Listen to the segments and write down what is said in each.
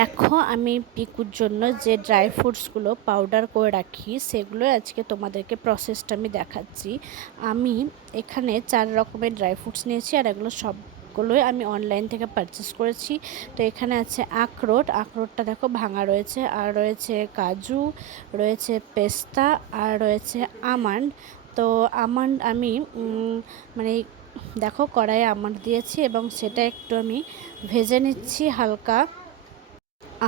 দেখো আমি পিকুর জন্য যে ড্রাই ফ্রুটসগুলো পাউডার করে রাখি সেগুলো আজকে তোমাদেরকে প্রসেসটা আমি দেখাচ্ছি। আমি এখানে 4 রকমের ড্রাই ফ্রুটস নিয়েছি আর এগুলো সবগুলোই আমি অনলাইন থেকে পারচেস করেছি। তো এখানে আছে আখরোটটা দেখো ভাঙা রয়েছে, আর রয়েছে কাজু, রয়েছে পেস্তা, আর রয়েছে আমন্ড। তো আমন্ড আমি মানে দেখো কড়াইয়ে আমন্ড দিয়েছি এবং সেটা একটু আমি ভেজে নিচ্ছি হালকা।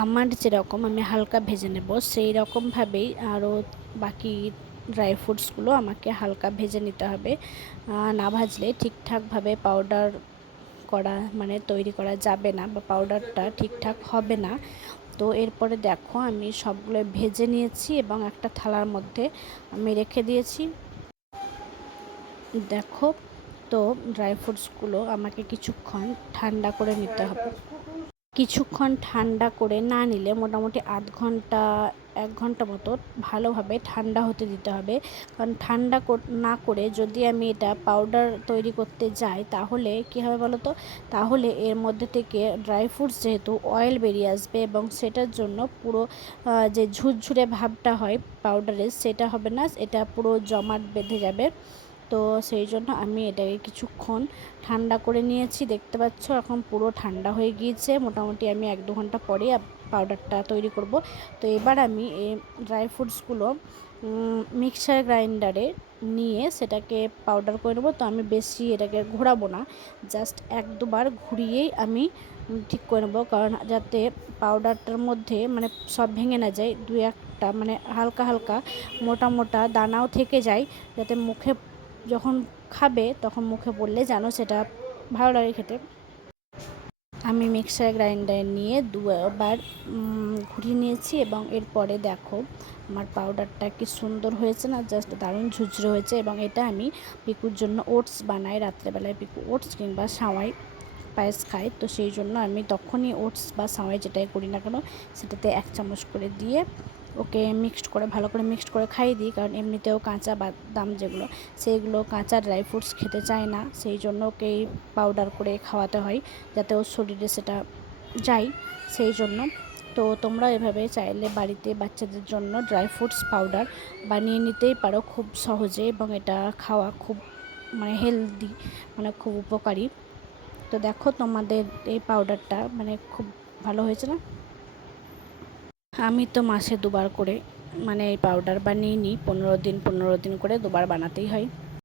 আমার যেরকম আমি হালকা ভেজে নেব সেই রকমভাবেই আরও বাকি ড্রাই ফ্রুটসগুলো আমাকে হালকা ভেজে নিতে হবে। না ভাজলে ঠিকঠাকভাবে পাউডার করা মানে তৈরি করা যাবে না, বা পাউডারটা ঠিকঠাক হবে না। তো এরপরে দেখো আমি সবগুলো ভেজে নিয়েছি এবং একটা থালার মধ্যে আমি রেখে দিয়েছি। দেখো, তো ড্রাই ফ্রুটসগুলো আমাকে কিছুক্ষণ ঠান্ডা করে নিতে হবে। কিছুক্ষণ ঠান্ডা করে না নিলে মোটামুটি আধ ঘন্টা 1 ঘন্টা মতো ভালোভাবে ঠান্ডা হতে দিতে হবে। কারণ ঠান্ডা না করে যদি আমি এটা পাউডার তৈরি করতে যাই তাহলে কী হবে বলো তো, তাহলে এর মধ্যে থেকে ড্রাই ফ্রুটস যেহেতু অয়েল বেরিয়ে আসবে এবং সেটার জন্য পুরো যে ঝুরঝুরে ভাবটা হয় পাউডারের সেটা হবে না, এটা পুরো জমাট বেঁধে যাবে। তো সেই জন্য আমি এটাকে কিছুক্ষণ ঠান্ডা করে নিয়েছি। দেখতে পাচ্ছ এখন পুরো ঠান্ডা হয়ে গিয়েছে। মোটামুটি আমি 1-2 ঘন্টা পরে পাউডারটা তৈরি করব। তো এবার আমি এই ড্রাই ফ্রুটসগুলো মিক্সার গ্রাইন্ডারে নিয়ে সেটাকে পাউডার করে নেবো। তো আমি বেশি এটাকে ঘোরাবো না, জাস্ট 1-2 বার ঘুরিয়েই আমি ঠিক করে নেবো, কারণ যাতে পাউডারটার মধ্যে মানে সব ভেঙে না যায়, 2-1টা মানে হালকা হালকা মোটা মোটা দানাও থেকে যায়, যাতে মুখে যখন খাবে তখন মুখে পড়লে যেন সেটা ভালো লাগে খেতে। আমি মিক্সার গ্রাইন্ডার নিয়ে 2বার ঘুরিয়ে নিয়েছি এবং এরপরে দেখো আমার পাউডারটা কি সুন্দর হয়েছে না, জাস্ট দারুণ ঝুরঝুরে হয়েছে। এবং এটা আমি পিকুর জন্য ওটস বানাই, রাত্রেবেলায় পিকু ওটস কিংবা সাওয়াই পায়েস খায়, তো সেই জন্য আমি তখনই ওটস বা সাওয়াই যেটাই করি না কেন সেটাতে 1 চামচ করে দিয়ে ওকে মিক্সড করে ভালো করে মিক্সড করে খাইয়ে দিই। কারণ এমনিতেও কাঁচা বাদাম যেগুলো সেইগুলো কাঁচা ড্রাই ফ্রুটস খেতে চায় না, সেই জন্য ওকে পাউডার করে খাওয়াতে হয় যাতে ওর শরীরে সেটা যায়, সেই জন্য। তো তোমরা এভাবে চাইলে বাড়িতে বাচ্চাদের জন্য ড্রাই ফ্রুটস পাউডার বানিয়ে নিতেই পারো খুব সহজে, এবং এটা খাওয়া খুব মানে হেলদি, মানে খুব উপকারী। তো দেখো তোমাদের এই পাউডারটা মানে খুব ভালো হয়েছে না। আমি তো মাসে 2বার করে মানে এই পাউডার বানিয়ে নিই, 15 দিন 15 দিন করে 2বার বানাতেই হয়।